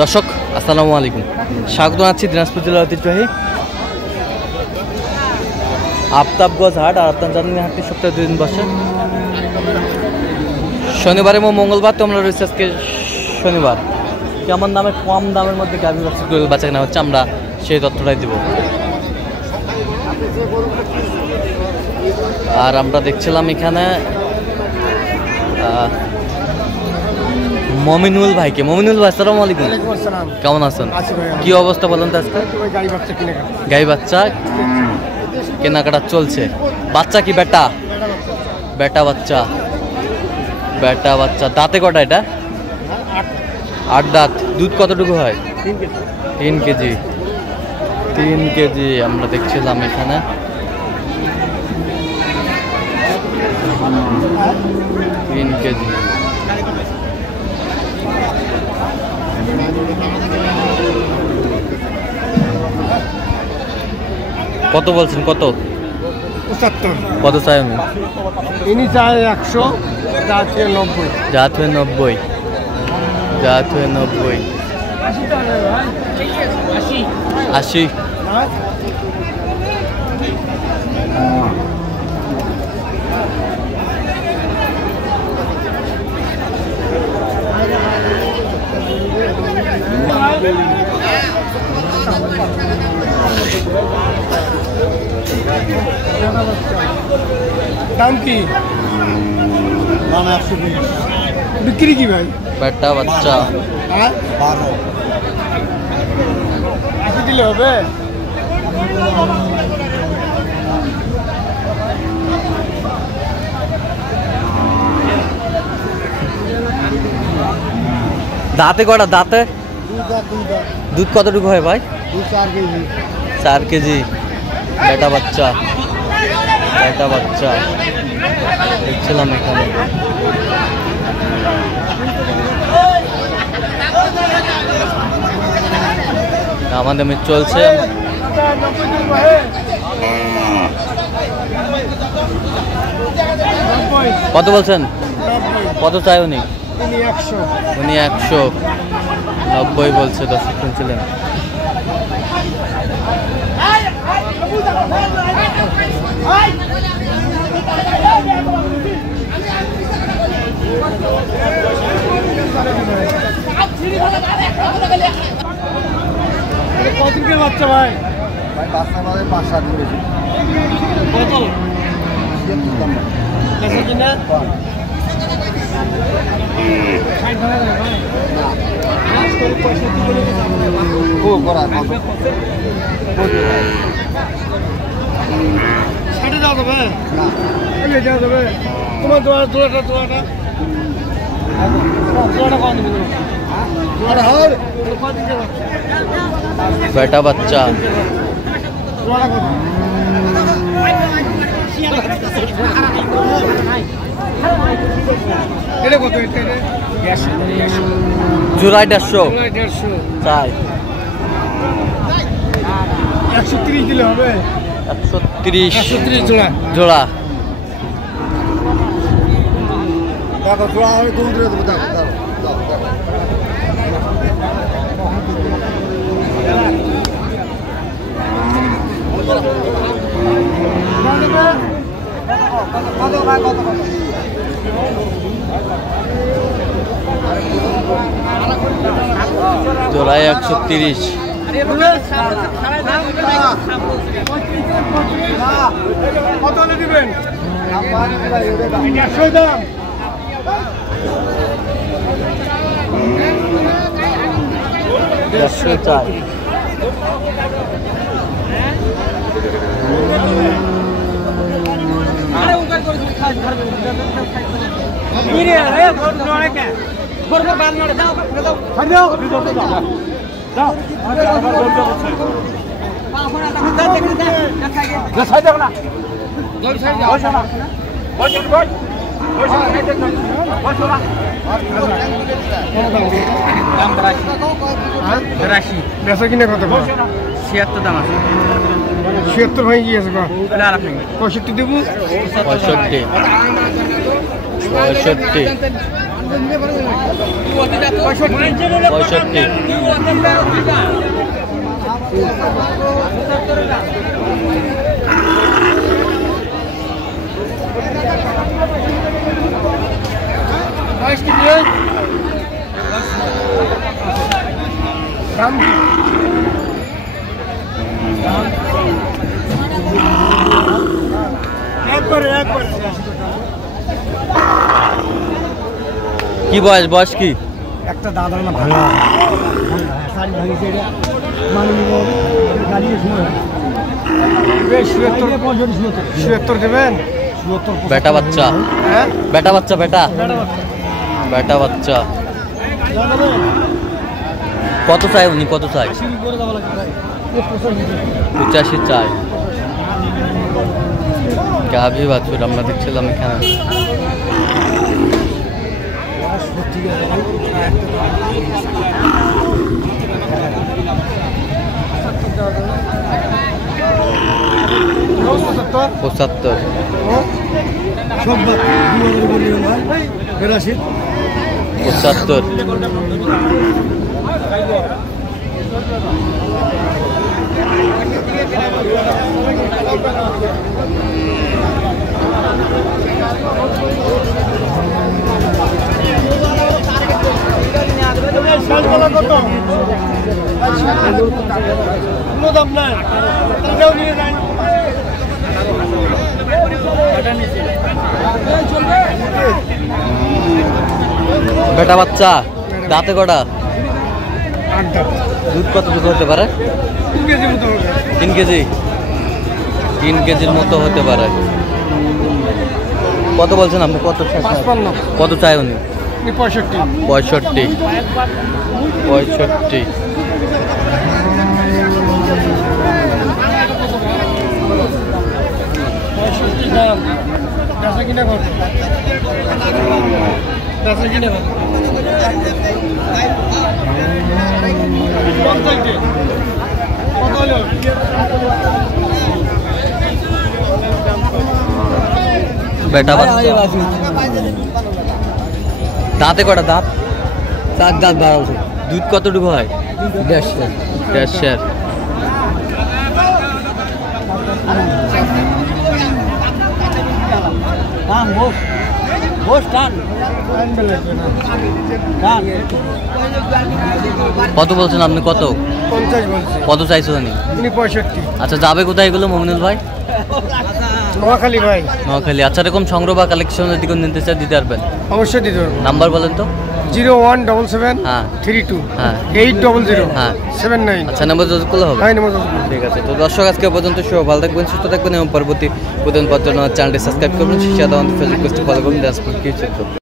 দর্শক আসসালামু আলাইকুম, স্বাগত জানাচ্ছি দিনাজপুর জেলার ঐতিহ্যবাহী আফতাবগঞ্জ হাট। আর আপনার জানেন হাটটি সপ্তাহে 2 দিন বসে, শনিবার এবং মঙ্গলবার। তো আমরা রয়েছে আজকে শনিবার। কেমন দামে কম দামের মধ্যে গাভী বাচ্চা কেনা হচ্ছে, আমরা সেই তথ্যটাই দিব। আর আমরা দেখছিলাম এখানে মমিনুল ভাইকে। মমিনুল ভাই আসসালামু আলাইকুম, কেমন আছেন? কি অবস্থা বলেন তো আজকে? গাই বাচ্চা কেনাকাটা চলছে। বাচ্চা কি বেটা? বেটা বাচ্চা, বেটা বাচ্চা। দাঁতে কটা এটা? 8 দাঁত। দুধ কতটুকু হয়? 3 কেজি। 3 কেজি আমরা দেখছিলাম এখানে। কেজি কত বলছেন? কত? 75। কত চাই আমি? ইনি চাই 100, জাত হয়ে 90। জাত হয়ে 90। জাত হয়ে 90। 80। দাম কি? দাম 120। বিক্রি কি ভাই? বেটা বাচ্চা। হ্যাঁ 12। 80 দিলে হবে? দাঁতে কটা? দাঁতে দুধ কতটুকু হয় ভাই? 4 কেজি। 4 কেজি। বেটা বাচ্চা, বেটা বাচ্চা দেখছিলাম এখানে। আমাদের চলছে। কত বলছেন? কত চাই উনি? উনি 190 বলছে। দর্শক শুনছিলেন। কতদিনের বাচ্চা ভাই? ভাই বাচ্চা মানে 5-7 দিন বেশি। কত? 70 দাম। বেশি কিনা? ও করা কত? 60 দাও তবে? না এই দাও তবে। তোমার দোয়াটা কত দিবেন? দোয়াটা হর কত দিন? বেটা বাচ্চা। দোয়াটা কত? এটা কত? এটা 150। জোড়ায় 150। চাই 130 দিলে হবে? 130 জোড়া। জোড়া। দেখো জোড়া হবে কম দিয়ে দেবো। দেখো দেখো দেখো জোড়ায় 130। কত হলে দিবেন? 100 দাম। চাই বেচা কিনে কত? 76 দাম আছে। 76 ভাই কি আছে? 65 দেবো। 65। 65। কি বয়স কি? একটা দাদা না ভাঙা সুয়াত্তর দেবেন। বেটা বাচ্চা, বেটা বাচ্চা, বেটা বাচ্চা। কত চাই উনি, কত চাই? 85 চাই। গাভী বাছুর আমরা দেখছিলাম এখানে। পঁচাত্তর। পঁচাত্তর। বেটা বাচ্চা, দাঁতে কটা? দুধ কতটুকু হতে পারে? 3 কেজি। 3 কেজির মতো হতে পারে। কত বলছেন আপনি? কত? 55। কত চাই উনি? 65। 65। 65। বেটা বাচ্চা। দাঁতে কটা? দাঁত 4 দাঁত 12। দুধ কতটুকু হয়? 1.5 কত বলছেন আপনি? কত? 50 বলছি। কত চাইছো উনি? 65। আচ্ছা, যাবে কোথায় এগুলো মমিনুল ভাই? নোয়াখালী ভাই। নোয়াখালী। আচ্ছা, এরকম সংগ্রহ বা কালেকশন যদি কোনো নিতে চাই দিতে পারবেন? অবশ্যই দিতে পারবো। নাম্বার বলেন তো। 0177 হ্যাঁ 32 হ্যাঁ 800 হ্যাঁ 79। আচ্ছা, নাম্বার যোগাযোগ করলে হবে? হ্যাঁ, নমস্কার। ঠিক আছে। তো দর্শক, আজকে পর্যন্ত সবাই ভালো থাকবেন, সুস্থ থাকবেন এবং পরবর্তী প্রতিদিন পাওয়ার জন্য চ্যানেলটি সাবস্ক্রাইব করবেন। শিশা দাওয়ান ফেসবুক পেজটি ফলো করুন।